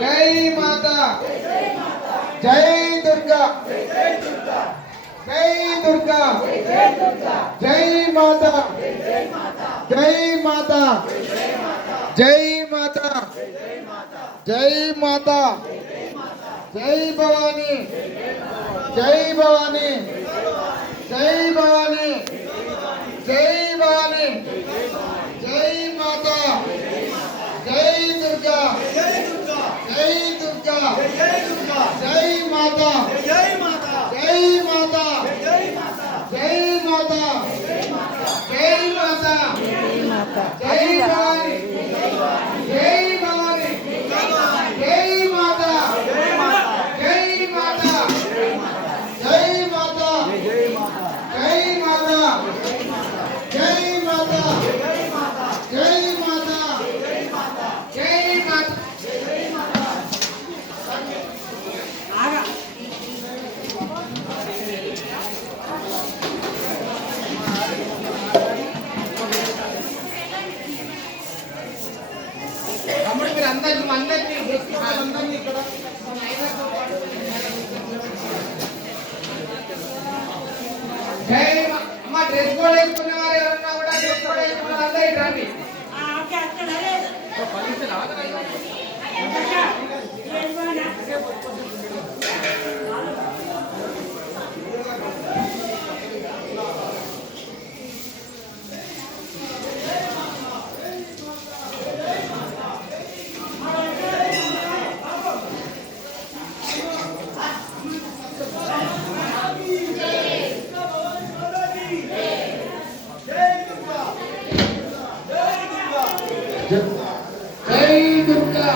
జై మాత జై దుర్గా జై దుర్గా జై మాత జై మాత జై మాత జై మాత జై భవానీ జై భవానీ జై భవానీ జై భవానీ జై మాత జై దుర్గా జై దుర్గా జై మాత జై మాత జై మాత జై మాత జై భవానీ జై భవానీ జై మాత జై మాత జై మాత జై మాత జై మాత జై మాత జై మాత తమ్ముడు మీరు అందరినీ ఇక్కడ జై అమ్మ డ్రెస్ కోడ్ వేసుకునే వారు ఎవరన్నా కూడా డ్రెస్ కోడ్ వేసుకున్న అందరూ ఇటు రండి. జై దుర్గా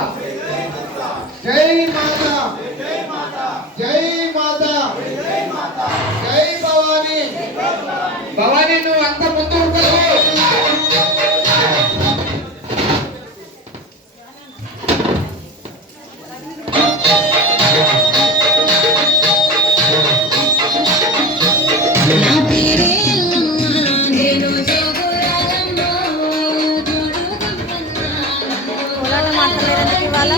జై మాత జై మాత జై భవానీ భవానీ నువ్వు అంత ముందు మాట్లాడడానికి వాళ్ళ